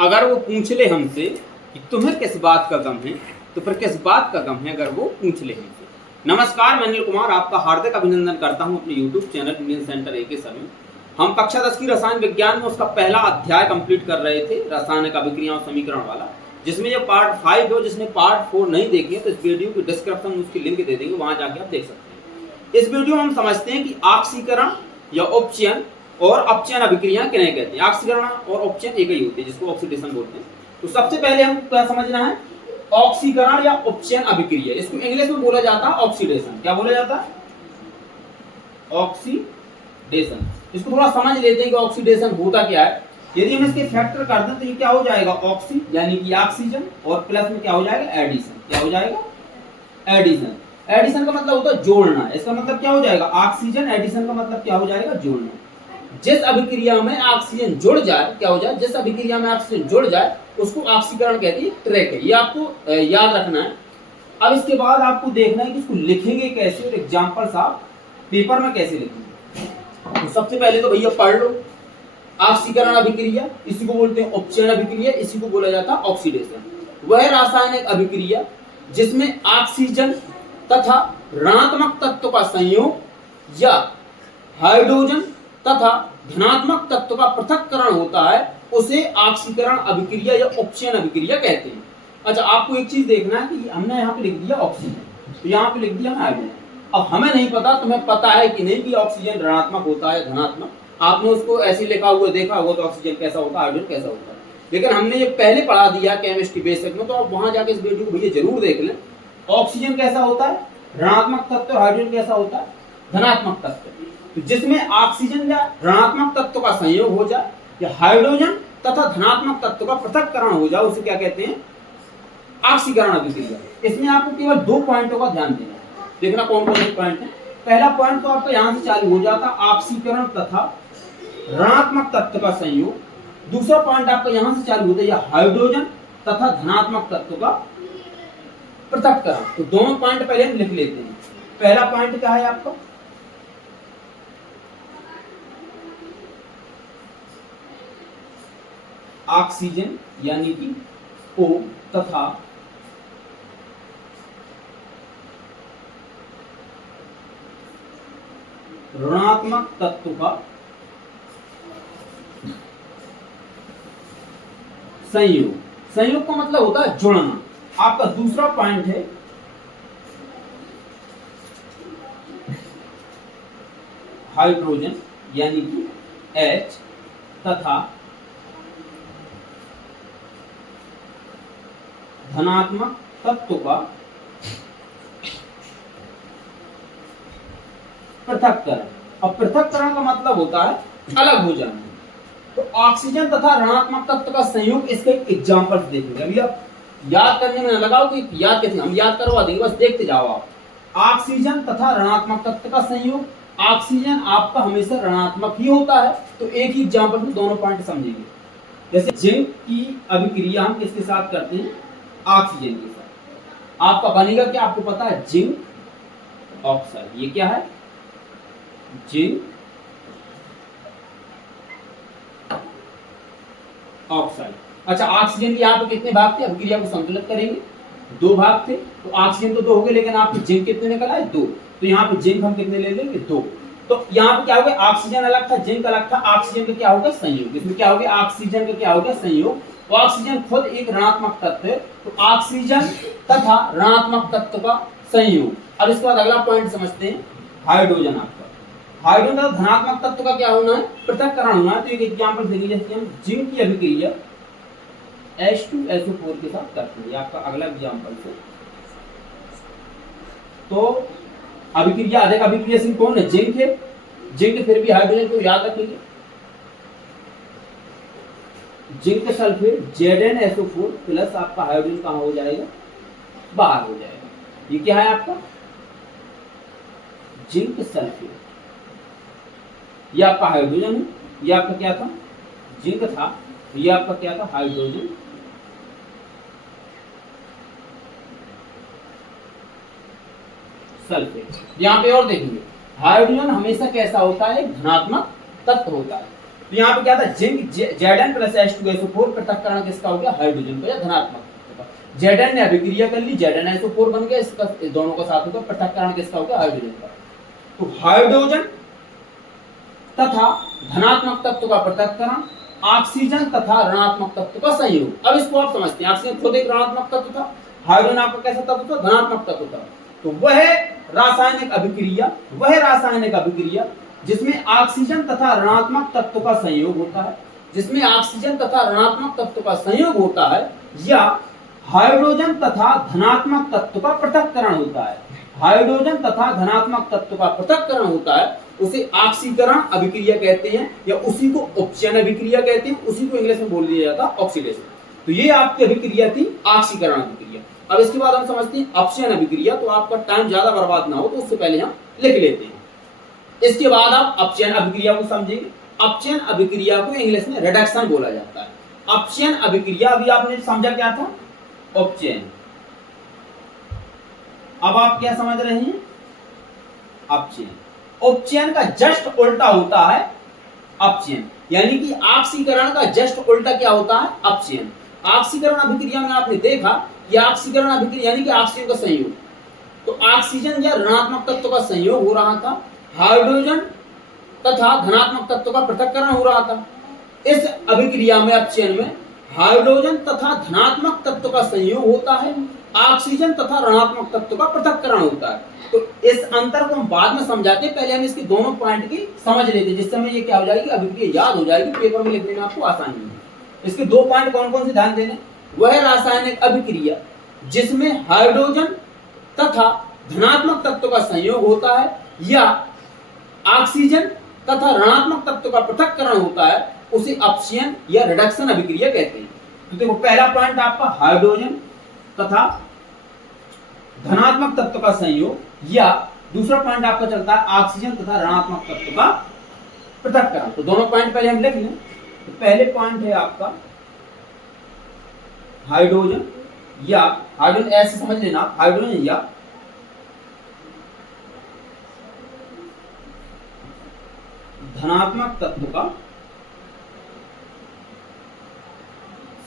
अगर वो पूछ ले हमसे कि तुम्हें किस बात का गम है, तो फिर किस बात का गम है अगर वो पूछ ले हमसे। नमस्कार, मैं अनिल कुमार आपका हार्दिक अभिनंदन करता हूं अपने यूट्यूब चैनल इंडियन सेंटर ए के सर में। हम कक्षा 10 की रसायन विज्ञान में उसका पहला अध्याय कंप्लीट कर रहे थे, रासायनिक अभिक्रिया और समीकरण वाला, जिसमें ये पार्ट 5 है। जिसने पार्ट 4 नहीं देखी है तो इस वीडियो की डिस्क्रिप्शन में उसकी लिंक दे देंगे, वहां जाके आप देख सकते हैं। इस वीडियो में हम समझते हैं कि ऑक्सीकरण या उपचयन और अपचयन अभिक्रिया किन्हें कहते हैं। ऑक्सीकरण और उपचयन एक ही होती है, जिसको ऑक्सीडेशन बोलते हैं। तो सबसे पहले हम क्या समझना है, ऑक्सीकरण या उपचयन अभिक्रिया, इसको इंग्लिश में बोला जाता है ऑक्सीडेशन। क्या बोला जाता है? ऑक्सीडेशन। इसको थोड़ा समझ लेते हैं कि ऑक्सीडेशन होता क्या है। यदि हम इसके फैक्टर कर दें तो ये क्या हो जाएगा, ऑक्सी यानी कि ऑक्सीजन, और प्लस में क्या हो जाएगा, एडिशन। क्या हो जाएगा? एडिशन। एडिशन का मतलब होता है जोड़ना। इसका मतलब क्या हो जाएगा, ऑक्सीजन। एडिशन का मतलब क्या हो जाएगा, जोड़ना। जिस अभिक्रिया में ऑक्सीजन जुड़ जाए, क्या हो जाए, जिस अभिक्रिया में ऑक्सीजन जुड़ जाए उसको ऑक्सीकरण कहते हैं। ट्रैक है, ये आपको याद रखना है। अब इसके बाद आपको देखना है कि इसको लिखेंगे कैसे, और एग्जांपल्स आप पेपर में कैसे लिखेंगे। तो सबसे पहले तो भैया पढ़ लो, ऑक्सीकरण अभिक्रिया इसी को बोलते हैं उपचयन अभिक्रिया, इसी को बोला जाता है ऑक्सीडेशन। वह रासायनिक अभिक्रिया जिसमें ऑक्सीजन तथा ऋणात्मक तत्व का संयोग या हाइड्रोजन तथा धनात्मक तत्व का पृथक्करण होता है, उसे ऑक्सीकरण अभिक्रिया या उपचयन अभिक्रिया कहते हैं। अच्छा, आपको एक चीज देखना है कि हमने यहाँ पे लिख दिया ऑक्सीजन, तो यहाँ पे लिख दिया हाइड्रोजन। अब हमें नहीं पता, तुम्हें पता है कि नहीं कि ऑक्सीजन ऋणात्मक होता है धनात्मक। आपने उसको ऐसे लिखा हुआ देखा होगा तो ऑक्सीजन कैसा होता है, हाइड्रोजन कैसा होता है, लेकिन हमने ये पहले पढ़ा दिया केमिस्ट्री बेसिक में, तो आप वहां जाके इस वीडियो को भैया जरूर देख लें। ऑक्सीजन कैसा होता है, ऋणात्मक तत्व, हाइड्रोजन कैसा होता है, धनात्मक तत्व। तो जिसमें ऑक्सीजन या ऋणात्मक तत्व का संयोग हो जाए या हाइड्रोजन तथा धनात्मक तत्व का पृथक्करण हो जाए, उसे क्या कहते हैं, ऑक्सीकरण अभिक्रिया। इसमें आपको केवल 2 पॉइंटों का ध्यान देना है। देखना कौन कौन से पॉइंट है। पहला पॉइंट तो आपका यहां से चालू हो जाता, ऑक्सीकरण तथा ऋणात्मक तत्व का संयोग। दूसरा पॉइंट आपका यहां से चालू होता है हाइड्रोजन तथा धनात्मक तत्व का पृथक्करण। तो दोनों पॉइंट पहले हम लिख लेते हैं। पहला पॉइंट क्या है आपका, ऑक्सीजन यानी कि O तथा ऋणात्मक तत्व का संयोग। संयोग का मतलब होता है जुड़ना। आपका दूसरा पॉइंट है हाइड्रोजन यानी कि H तथा धनात्मक तत्व का पृथक्करण। और पृथक्करण का मतलब होता है अलग हो जाना। तो ऑक्सीजन तथा ऋणात्मक तत्व का संयोग, इसके एग्जांपल्स देखेंगे। अभी आप याद करने में न लगाओ कि याद कैसे, हम याद करवा देंगे, बस देखते जाओ आप। ऑक्सीजन तथा ऋणात्मक तत्व का संयोग, ऑक्सीजन आपका हमेशा ऋणात्मक ही होता है, तो एक ही एग्जांपल में दोनों पॉइंट समझेंगे। जैसे जिंक की अभिक्रिया हम किसके साथ करते हैं, ऑक्सीजन के साथ। आपका बनेगा क्या, आपको पता है, जिंक ऑक्साइड। ये क्या है, जिंक ऑक्साइड। अच्छा, ऑक्सीजन के यहाँ पे कितने भाग थे, अभिक्रिया को संतुलित करेंगे 2 भाग थे। तो ऑक्सीजन तो 2 हो गए, लेकिन आपके जिंक कितने निकल आए, 2। तो यहाँ पे जिंक हम कितने ले लेंगे, 2। तो यहाँ पे क्या हो गया, ऑक्सीजन अलग था, जिंक अलग था। ऑक्सीजन का क्या होगा, संयोग। इसमें क्या हो गया, ऑक्सीजन का क्या हो गया, संयोग। ऑक्सीजन खुद एक ऋणात्मक तत्व है, तो ऑक्सीजन तथा ऋणात्मक तत्व का संयोग। अब इसके बाद अगला पॉइंट समझते हैं, हाइड्रोजन। आपका हाइड्रोजन तथा धनात्मक तत्व का क्या होना है, पृथक्करण होना है। तो एक एग्जांपल देखिए, जैसे हम जिंक की अभिक्रिया H2SO4 के साथ करते हैं। आपका अगला एग्जांपल से, तो अभिक्रिया, अधिक अभिक्रियाशील कौन है, जिंक है। जिंक फिर भी हाइड्रोजन को याद रखेंगे, जिंक सल्फेट ZnSO4 प्लस आपका हाइड्रोजन कहाँ हो जाएगा, बाहर हो जाएगा। ये क्या है आपका, जिंक सल्फेट। ये आपका हाइड्रोजन है, ये आपका क्या था, जिंक था। ये आपका क्या था, हाइड्रोजन सल्फेट। यहाँ पे और देखेंगे, हाइड्रोजन हमेशा कैसा होता है, धनात्मक तत्व होता है। तो यहाँ पे क्या था, जिंक Zn प्लस H2SO4 पृथक्करण किसका हो गया, हाइड्रोजन का या धनात्मक तत्व का। Zn ने अभिक्रिया कर ली, ZnSO4 बन गया, इसका दोनों का साथ होगा, पृथक्करण किसका हो गया, हाइड्रोजन का। तो हाइड्रोजन तथा धनात्मक तत्व का पृथक्करण, ऑक्सीजन तथा ऋणात्मक तत्व का संयोग। अब इसको आप समझते हैं, ऑक्सीजन खुद एक ऋणात्मक तत्व था, हाइड्रोजन आपका कैसा तत्व था, धनात्मक तत्व था। तो वह रासायनिक अभिक्रिया जिसमें ऑक्सीजन तथा ऋणात्मक तत्व का संयोग होता है, जिसमें ऑक्सीजन तथा ऋणात्मक तत्व का संयोग होता है, या हाइड्रोजन तथा धनात्मक तत्व का पृथक्करण होता है, हाइड्रोजन तथा धनात्मक तत्व का पृथक्करण होता है, उसे ऑक्सीकरण अभिक्रिया कहते हैं, या उसी को उपचयन अभिक्रिया कहते हैं, उसी को इंग्लिश में बोल दिया जाता है ऑक्सीडेशन। तो ये आपकी अभिक्रिया थी ऑक्सीकरण अभिक्रिया। अब इसके बाद हम समझते हैं अपचयन अभिक्रिया। तो आपका टाइम ज्यादा बर्बाद ना हो तो उससे पहले हम लिख लेते हैं। इसके बाद आप अपचयन अभिक्रिया को समझेंगे। अपचयन अभिक्रिया को इंग्लिश में रिडक्शन बोला जाता है। अपचयन अभिक्रिया अभी आपने समझा क्या था, उपचयन। अब आप क्या समझ रहे हैं, अपचयन। उपचयन का जस्ट उल्टा होता है अपचयन, यानी कि ऑक्सीकरण का जस्ट उल्टा क्या होता है, अपचयन। ऑक्सीकरण अभिक्रिया में आपने देखा कि ऑक्सीकरण अभिक्रिया यानी कि ऑक्सीजन का संयोग, तो ऑक्सीजन या ऋणात्मक तत्व का संयोग हो रहा था, हाइड्रोजन तथा धनात्मक तत्व का पृथक्करण हो रहा था। इस अभिक्रिया में अपचयन में हाइड्रोजन तथा धनात्मक तत्व का संयोग होता है, ऑक्सीजन तथा ऋणात्मक तत्व का पृथक्करण होता है। तो इस अंतर को हम बाद में समझाते हैं, पहले हम इसके दोनों पॉइंट की समझ लेते हैं, जिससे हमें ये क्या हो जाएगी, अभिक्रिया याद हो जाएगी, पेपर में लिखने में आपको आसानी होगी। इसके दो पॉइंट कौन कौन से ध्यान देने, वह रासायनिक अभिक्रिया जिसमें हाइड्रोजन तथा धनात्मक तत्व का संयोग होता है, या ऑक्सीजन तथा ऋणात्मक तत्व का पृथक्करण होता है, उसे अपचयन या रिडक्शन अभिक्रिया कहते हैं। तो देखो पहला पॉइंट आपका हाइड्रोजन तथा धनात्मक तत्व का संयोग, या दूसरा पॉइंट आपका चलता है ऑक्सीजन तथा ऋणात्मक तत्व का पृथक्करण। तो दोनों पॉइंट पहले हम लिख लें। तो पहले पॉइंट है आपका हाइड्रोजन, या हाइड्रोजन ऐसे समझ लेना, हाइड्रोजन या धनात्मक तत्व का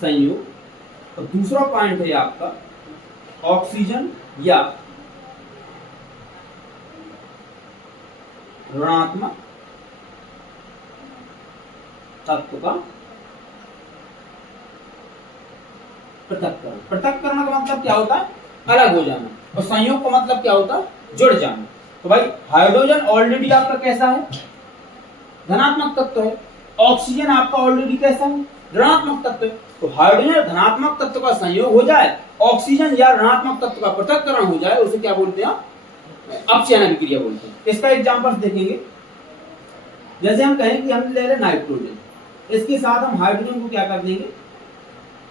संयोग। और दूसरा पॉइंट है आपका ऑक्सीजन या ऋणात्मक तत्व का पृथक्करण। पृथक्करण का मतलब क्या होता है, अलग हो जाना, और संयोग का मतलब क्या होता है, जुड़ जाना। तो भाई हाइड्रोजन ऑलरेडी आपका कैसा है, धनात्मक तत्व है, ऑक्सीजन आपका ऑलरेडी कैसा है, ऋणात्मक तत्व है। तो हाइड्रोजन और धनात्मक तत्व का संयोग हो जाए, ऑक्सीजन या ऋणात्मक तत्व का पृथक्करण हो जाए, उसे क्या बोलते हैं, अपचयन अभिक्रिया बोलते हैं। इसका एग्जांपल देखेंगे। जैसे हम कहें कि हम ले रहे नाइट्रोजन, इसके साथ हम हाइड्रोजन को क्या कर देंगे,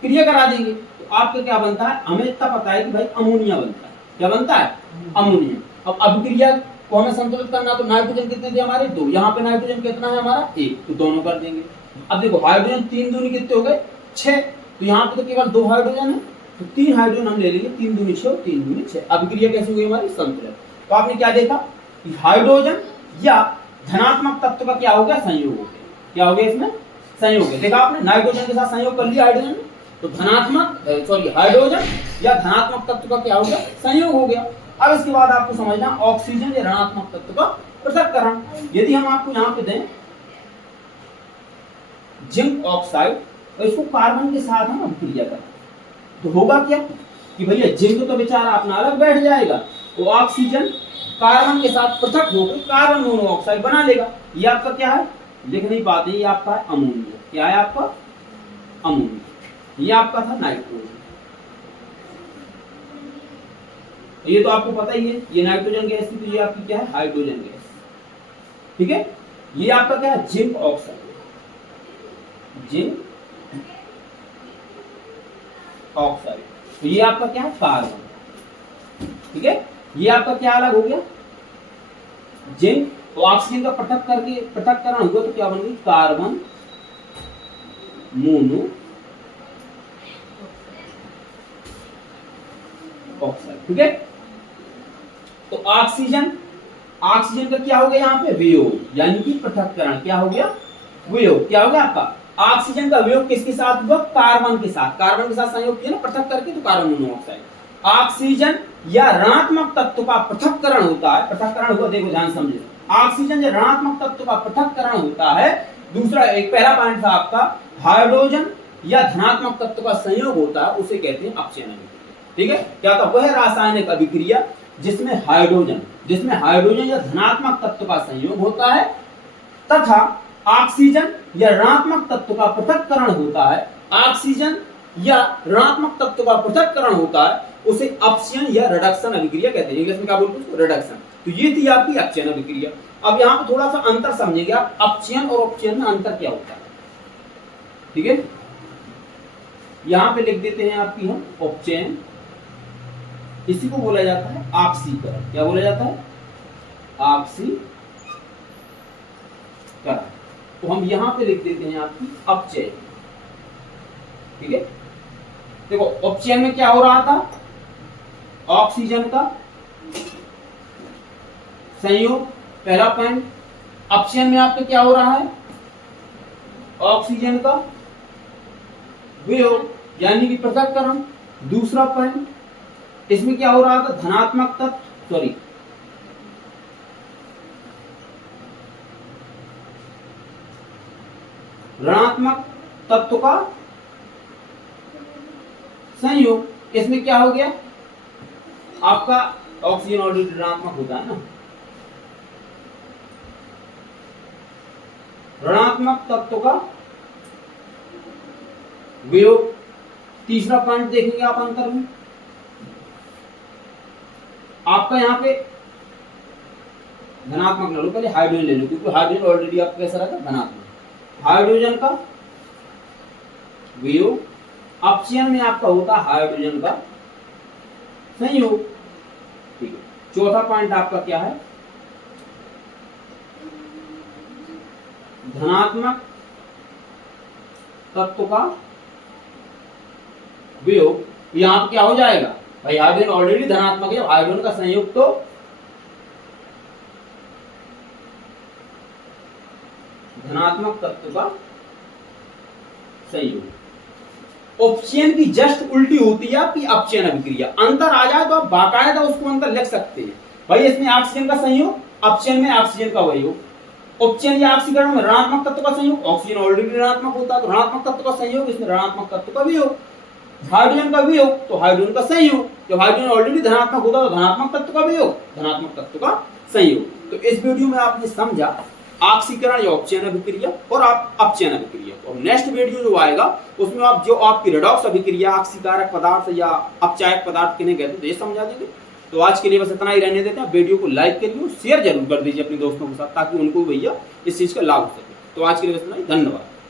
क्रिया करा देंगे। तो आपका क्या बनता है, हमें इतना पता है कि भाई अमोनिया बनता है। क्या बनता है, अमोनिया। अब अभिक्रिया को हमें संतुलित करना, तो नाइट्रोजन कितने थे हमारे, 2। यहाँ पे नाइट्रोजन कितना है हमारा, 1, तो दोनों कर देंगे। अब देखो हाइड्रोजन 3 दूनी कितने हो गए, 6। तो यहाँ पे तो केवल 2 हाइड्रोजन है, तो 3 हाइड्रोजन हम ले लेंगे, 3 दूनी 6 और 3 दूनी 6। अभिक्रिया कैसी हुई हमारी, संतुलित। तो आपने क्या देखा कि हाइड्रोजन या धनात्मक तत्व का क्या हो गया, संयोग हो गया। क्या हो गया, इसमें संयोग है। देखा आपने, नाइट्रोजन के साथ संयोग कर लिया हाइड्रोजन ने, तो हाइड्रोजन या धनात्मक तत्व का क्या हो गया, संयोग हो गया। अब इसके बाद आपको समझना ऑक्सीजन या ऋणात्मक तत्व का पृथक्करण। यदि हम आपको यहाँ पे दें जिंक ऑक्साइड, तो इसको कार्बन के साथ हम अभिक्रिया करें, तो होगा क्या कि भैया जिंक तो बेचारा अपना अलग बैठ जाएगा, तो ऑक्सीजन कार्बन के साथ पृथक होकर कार्बन मोनोऑक्साइड बना लेगा। ये आपका क्या है, लिख नहीं पाते, ये आपका है अमोनिया। क्या है आपका, अमोनिया। ये आपका था नाइट्रोजन। ये तो आपको पता ही है, ये नाइट्रोजन गैस थी, तो ये आपकी क्या है, हाइड्रोजन गैस। ठीक है, ये आपका क्या है, जिंक ऑक्साइड, जिंक ऑक्साइड। तो ये आपका क्या है, कार्बन। ठीक है, ये आपका क्या अलग हो गया, जिंक। तो ऑक्सीजन का पृथक्करण हुआ, तो क्या बन गई, कार्बन मोनो ऑक्साइड। ठीक है, तो ऑक्सीजन का क्या हो गया यहाँ पे, वियोग, यानी कि पृथक्करण क्या हो गया, वियोग क्या हो गया आपका ऑक्सीजन का वियोग किसके साथ हुआ कार्बन के साथ संयोग किया ना पृथक करके तो कार्बन मोनोऑक्साइड ऑक्सीजन या ऋणात्मक तत्व का पृथक्करण होता है पृथक्करण हुआ देखो ध्यान समझे ऑक्सीजन या ऋणात्मक तत्व का पृथक्करण होता है दूसरा एक पहला पॉइंट था आपका हाइड्रोजन या धनात्मक तत्व का संयोग होता है उसे कहते हैं अपचयन अभिक्रिया ठीक है क्या था वह रासायनिक अभिक्रिया जिसमें हाइड्रोजन या धनात्मक तत्व का संयोग होता है तथा ऑक्सीजन या ऋणात्मक तत्व का पृथक्करण होता है ऑक्सीजन या ऋणात्मक तत्व का पृथक्करण होता है उसे अपचयन या रिडक्शन अभिक्रिया कहते हैं इंग्लिश में क्या बोलते हैं उसको रिडक्शन तो ये थी आपकी अपचयन अभिक्रिया अब यहाँ पे थोड़ा सा अंतर समझिएगा अपचयन और उपचयन में अंतर क्या होता है ठीक है यहाँ पे लिख देते हैं आपकी हम उपचयन इसी को बोला जाता है ऑक्सीकरण क्या बोला जाता है ऑक्सीकरण तो हम यहाँ पे लिख देते हैं आपकी अपचयन ठीक है देखो उपचयन में क्या हो रहा था ऑक्सीजन का संयोग पहला पॉइंट अपचयन में आपके क्या हो रहा है ऑक्सीजन का वियोग यानी कि पृथक्करण दूसरा पॉइंट इसमें क्या हो रहा था धनात्मक तत्व ऋणात्मक तत्व का संयोग इसमें क्या हो गया आपका ऑक्सीजन ऑलरेडी ऋणात्मक होता है ना ऋणात्मक तत्व का वियोग तीसरा पॉइंट देखेंगे आप अंतर में आपका यहां पे धनात्मक ले लो पहले हाइड्रोजन ले लो क्योंकि हाइड्रोजन ऑलरेडी आपका कैसा रहता है धनात्मक हाइड्रोजन का वियोग अपचयन में आपका होता है हाइड्रोजन का संयोग ठीक है चौथा पॉइंट आपका क्या है धनात्मक तत्व का वियोग यहां क्या हो जाएगा भाई हाइड्रोजन ऑलरेडी धनात्मक है हाइड्रोजन का संयोग तो धनात्मक तत्व का संयोग उपचयन की जस्ट उल्टी होती है आपकी अपचयन अभिक्रिया अंतर आ जाए तो आप बाकायदा उसको अंतर लिख सकते हैं भाई इसमें ऑक्सीजन का संयोग अपचयन में ऑक्सीजन का वियोग उपचयन या ऑक्सीकरण में ऋणात्मक तत्व का संयोग ऑक्सीजन ऑलरेडी ऋणात्मक होता है तो ऋणात्मक तत्व का संयोग इसमें ऋणात्मक तत्व का वियोग हाइड्रोजन का वियोग तो हाइड्रोजन का संयोग जब हाइड्रोजन ऑलरेडी धनात्मक होता है तो धनात्मक तत्व का वियोग धनात्मक तत्व का संयोग तो इस वीडियो में आपने समझा ऑक्सीकरण या उपचयन अभिक्रिया और आप अपचयन अभिक्रिया और नेक्स्ट वीडियो जो आएगा उसमें आप जो आपकी रेडॉक्स अभिक्रिया ऑक्सीकारक पदार्थ या अपचायक पदार्थ किन्हें कहते हैं ये समझा देंगे तो आज के लिए बस इतना ही रहने देते हैं वीडियो को लाइक करिए शेयर जरूर कर दीजिए अपने दोस्तों के साथ ताकि उनको भैया इस चीज का लाभ हो सके तो आज के लिए बस इतना ही धन्यवाद।